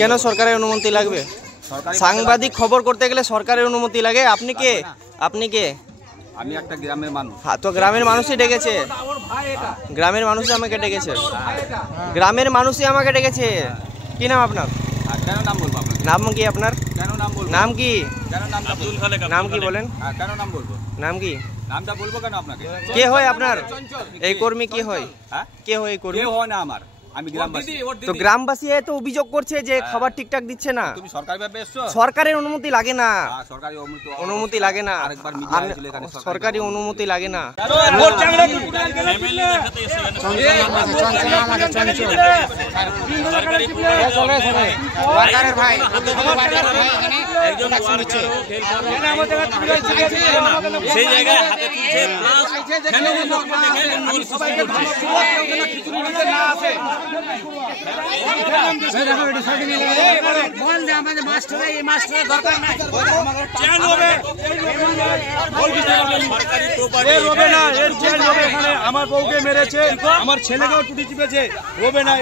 কেন সরকারের অনুমতি লাগবে? সাংবাদিক খবর করতে গেলে সরকারের অনুমতি লাগে। আপনি কে? আপনি কে? আমি একটা গ্রামের মানুষ। তো গ্রামের মানুষই ডেকেছে, গ্রামের মানুষই আমাকে ডেকেছে, গ্রামের মানুষই আমাকে ডেকেছে। কি নাম আপনার? কেন নাম বলবো আপনার? নাম কি আপনার? কেন নাম বলবো? নাম কি? কেন নাম আব্দুল খালেক? নাম কি বলেন? কেন নাম বলবো? নাম কি? নামটা বলবো কেন আপনাকে? কে হয় আপনার এই কর্মী? কি হয়? হ্যাঁ, কে হয় এই কর্মী? কে হয় না আমার, আমি গ্রামবাসী। তো গ্রামবাসী তো অভিযোগ করছে যে খাবার ঠিকঠাক দিচ্ছে না। তুমি সরকারি ভাবে এসছো? সরকারের অনুমতি লাগে না, সরকারি অনুমতি লাগে না, সরকারি অনুমতি লাগে না। সেই জায়গায় হাতে আমার বউকে মেরেছে, আমার ছেলেকেও টুটি চিপেছে, হবে না।